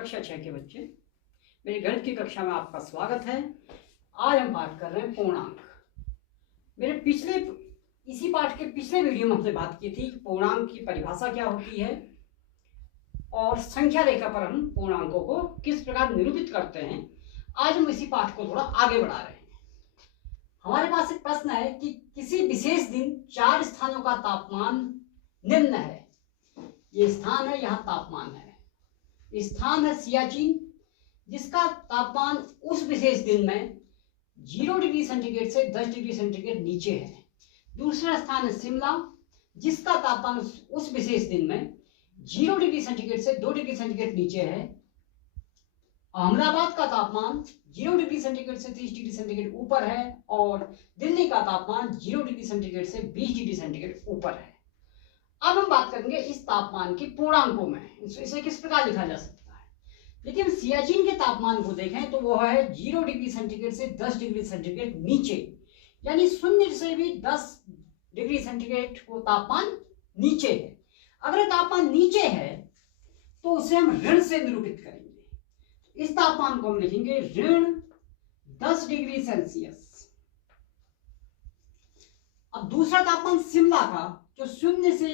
कक्षा 6 के बच्चे, मेरी गणित की कक्षा में आपका स्वागत है। आज हम बात कर रहे हैं पूर्णांक। इसी पाठ के पिछले वीडियो में हमसे बात की थी पूर्णांक की परिभाषा क्या होती है और संख्या रेखा पर हम पूर्णांकों को किस प्रकार निरूपित करते हैं। आज हम इसी पाठ को थोड़ा आगे बढ़ा रहे हैं। हमारे पास एक प्रश्न है कि किसी विशेष दिन 4 स्थानों का तापमान निम्न है। ये स्थान है, यहाँ तापमान है। स्थान है सियाचिन, जिसका तापमान उस विशेष दिन में 0 डिग्री सेंटीग्रेड से 10 डिग्री सेंटीग्रेड नीचे है। दूसरा स्थान है शिमला, जिसका तापमान उस विशेष दिन में 0 डिग्री सेंटीग्रेड से 2 डिग्री सेंटीग्रेड नीचे है। अहमदाबाद का तापमान 0 डिग्री सेंटीग्रेड से 30 डिग्री सेंटीग्रेड ऊपर है और दिल्ली का तापमान 0 डिग्री सेंटीग्रेड से 20 डिग्री सेंटीग्रेड ऊपर है। अब हम बात करेंगे इस तापमान की पूर्णांकों में, इसे किस प्रकार लिखा जा सकता है। लेकिन सियाचिन के तापमान को देखें तो वो है 0 डिग्री सेंटीग्रेड से 10 डिग्री सेंटीग्रेड नीचे, यानी 0 से भी 10 डिग्री सेंटीग्रेड को तापमान नीचे है। अगर तापमान नीचे है तो उसे हम ऋण से निरूपित करेंगे। इस तापमान को हम लिखेंगे ऋण 10 डिग्री सेल्सियस। अब दूसरा तापमान शिमला का जो 0 से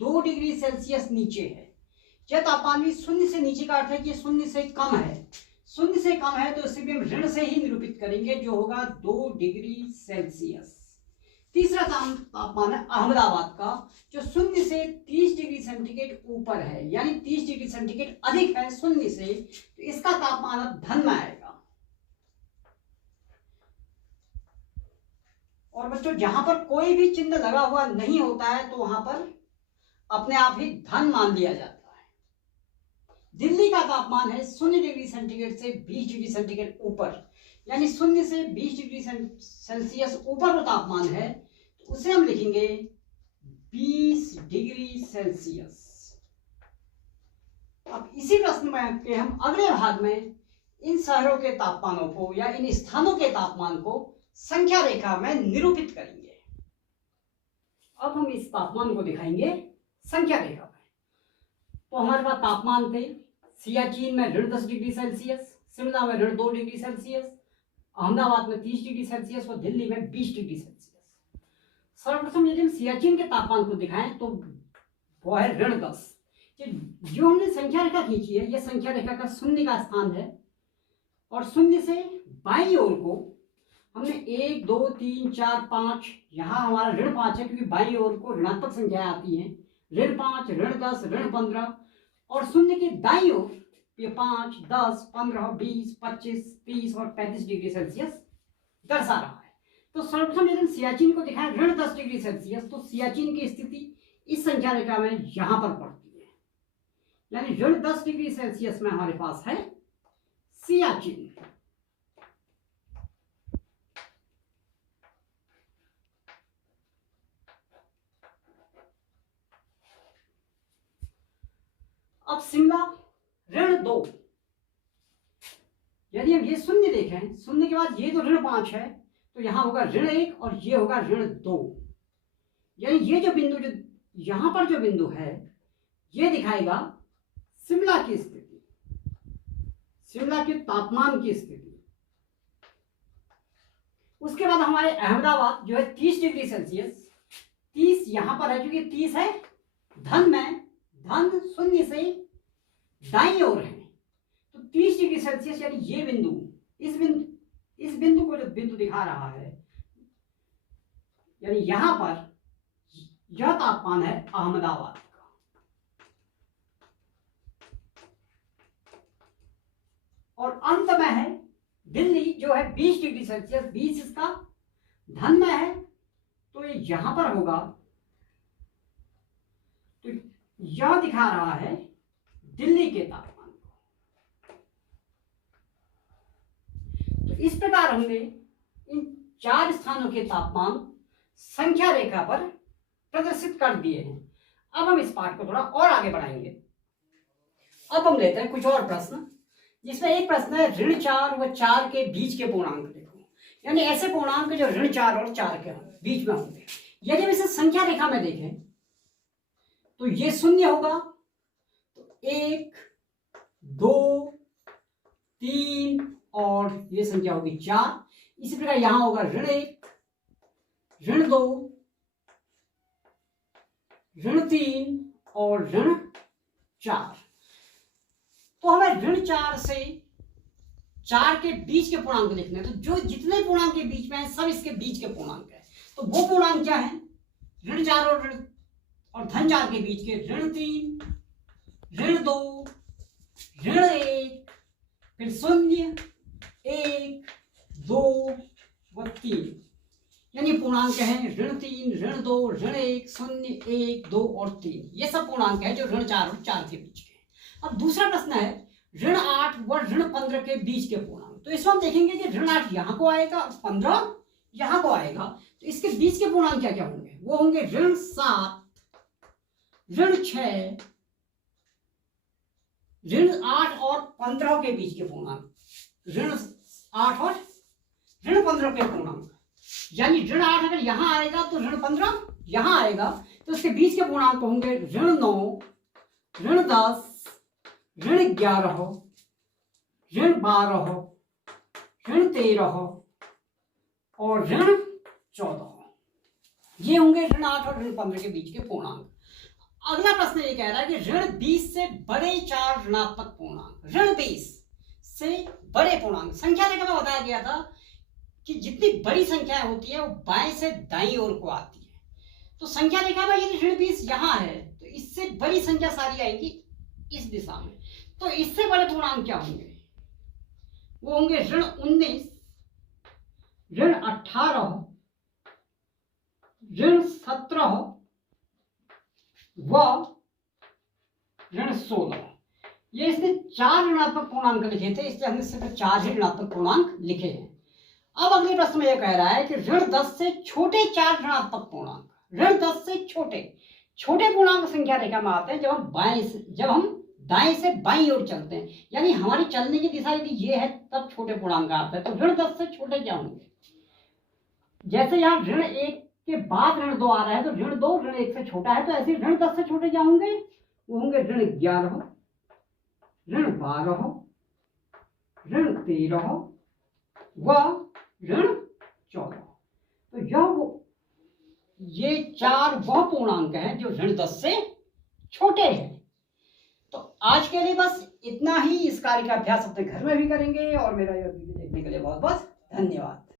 2 डिग्री सेल्सियस नीचे है। यह तापमान भी 0 से नीचे का अर्थ है कि 0 से कम है। 0 से कम है तो इसे भी हम ऋण से ही निरूपित करेंगे, जो होगा 2 डिग्री सेल्सियस। तीसरा तापमान है अहमदाबाद का, जो 0 से 30 डिग्री सेंटीग्रेड ऊपर है, यानी 30 डिग्री सेंटीग्रेड अधिक है 0 से, तो इसका तापमान अब धन में आएगा। और बच्चों, जहां पर कोई भी चिन्ह लगा हुआ नहीं होता है तो वहां पर अपने आप ही धन मान लिया जाता है। दिल्ली का तापमान है 0 डिग्री सेंटीग्रेड से 20 डिग्री सेंटीग्रेड ऊपर, यानी 0 से 20 डिग्री सेल्सियस ऊपर वो तापमान है, तो उसे हम लिखेंगे 20 डिग्री सेल्सियस। अब इसी प्रश्न में के हम अगले भाग में इन शहरों के तापमानों को या इन स्थानों के तापमान को संख्या रेखा में निरूपित करेंगे। अब हम इस तापमान को दिखाएंगे संख्या रेखा में। तो हमारे पास तापमान थे सियाचिन में ऋण 10 डिग्री सेल्सियस, शिमला में ऋण 2 डिग्री सेल्सियस, अहमदाबाद में 30 डिग्री सेल्सियस और दिल्ली में 20 डिग्री सेल्सियस। सर्वप्रथम यदि हम सियाचिन के तापमान को दिखाएं तो वो है ऋण 10। जो हमने संख्या रेखा खींची है, यह संख्या रेखा का 0 का स्थान है और 0 से बाईं ओर को हमने 1 2 3 4 5, यहाँ हमारा ऋण 5 है क्योंकि बाईं ओर को ऋणात्मक संख्याएं आती हैं। ऋण 5, ऋण 10, ऋण 15 और 0 की दाईं ओर ये 5, 10, 15, 20, 25, 30 और 35 डिग्री सेल्सियस दर्शा रहा है। तो सर्वप्रथम यदि हम सियाचिन को दिखाएं ऋण 10 डिग्री सेल्सियस, तो सियाचिन की स्थिति इस संख्या रेखा में यहां पर पड़ती है, यानी ऋण 10 डिग्री सेल्सियस में हमारे पास है सियाचिन। अब शिमला ऋण 2, यदि हम ये 0 देखें, 0 के बाद ये तो ऋण 5 है तो यहां होगा ऋण 1 और ये होगा ऋण 2, यानी ये जो बिंदु, जो यहां पर जो बिंदु है, ये दिखाएगा शिमला की स्थिति, शिमला के तापमान की स्थिति। उसके बाद हमारे अहमदाबाद जो है 30 डिग्री सेल्सियस, 30 यहां पर है क्योंकि 30 है धन में, धन 0 से दाईं ओर है, तो 30 डिग्री सेल्सियस, यानी ये बिंदु, इस बिंदु को जो बिंदु दिखा रहा है, यानी यहां पर यह तापमान है अहमदाबाद का। और अंत में है दिल्ली जो है 20 डिग्री सेल्सियस, 20 इसका धन में है तो ये यहां पर होगा, तो यह दिखा रहा है दिल्ली के तापमान को। तो इस प्रकार हमने इन 4 स्थानों के तापमान संख्या रेखा पर प्रदर्शित कर दिए हैं। अब हम इस पाठ को थोड़ा और आगे बढ़ाएंगे। अब हम लेते हैं कुछ और प्रश्न, जिसमें एक प्रश्न है ऋण 4 व 4 के बीच के पूर्णांक देखो, यानी ऐसे पूर्णांक जो ऋण 4 और 4 के बीच में होंगे। यदि हम इसे संख्या रेखा में देखें तो ये 0 होगा, तो 1 2, 3 और ये संख्या होगी 4। इसी प्रकार यहां होगा ऋण 1, ऋण 2, ऋण 3 और ऋण 4। तो हमें ऋण 4 से 4 के बीच के पूर्णांक लिखने हैं। तो जो जितने पूर्णांक के बीच में है सब इसके बीच के पूर्णांक है। तो वो पूर्णांक क्या है? ऋण 4 और धन 4 के बीच के ऋण 3, ऋण 2, ऋण 1, फिर 0, 1, 2 व 3, यानी पूर्णांक है ऋण 3, ऋण 2, ऋण 1, 0, 1, 2 और 3। ये सब पूर्णांक है जो ऋण 4 और 4 के बीच के। अब दूसरा प्रश्न है ऋण 8 व ऋण 15 के बीच के पूर्णांक। तो इसमें हम देखेंगे कि ऋण 8 यहां को आएगा, 15 यहां को आएगा। तो इसके बीच के पूर्णांक क्या क्या होंगे? वो होंगे ऋण 7, ऋण 6, ऋण 8 और 15 के बीच के पूर्णांक, ऋण 8 और ऋण 15 के पूर्णांक। यानी ऋण 8 अगर यहां आएगा तो ऋण 15 यहां आएगा, तो इसके बीच के पूर्णांक होंगे ऋण 9, ऋण 10, ऋण 11, ऋण 12, ऋण 13 और ऋण 14। ये होंगे ऋण 8 और ऋण 15 के बीच के पूर्णांक। अगला प्रश्न ये कह रहा है कि ऋण 20 से बड़े 4 ऋणात्मक पूर्णांक। ऋण 20 से बड़े पूर्णांक, संख्या रेखा में बताया गया था कि जितनी बड़ी संख्या होती है वो बाएं से दाईं ओर को आती है। तो संख्या रेखा में यदि ऋण 20 यहां है तो इससे बड़ी संख्या सारी आएगी इस दिशा में। तो इससे बड़े पूर्णांक क्या होंगे? वो होंगे ऋण 19, ऋण 18, ऋण 17 व ऋण 16। ये इसने 4 ऋणात्मक पूर्णांक लिखे थे, इसलिए हमने सिर्फ 4 ही ऋणात्मक पूर्णांक लिखे हैं। अब अगले प्रश्न में यह कह रहा है कि ऋण 10 से छोटे 4 ऋणात्मक पूर्णांक। ऋण 10 से छोटे पूर्णांक संख्या रेखा में आते हैं जब हम दाएं से बाईं ओर चलते हैं, यानी हमारी चलने की दिशा यदि ये है तब छोटे पूर्णांक आते हैं। तो ऋण 10 से छोटे क्या होंगे? जैसे यहाँ ऋण 1 के बाद ऋण 2 आ रहा है, तो ऋण 2 ऋण 1 से छोटा है, तो ऐसे ऋण 10 से छोटे क्या होंगे? वो होंगे ऋण 11, ऋण 12, ऋण 13 व ऋण 14। तो ये 4 वह पूर्णांक हैं जो ऋण 10 से छोटे हैं। तो आज के लिए बस इतना ही। इस कार्य का अभ्यास अपने घर में भी करेंगे और मेरा यह वीडियो देखने के लिए बहुत बहुत धन्यवाद।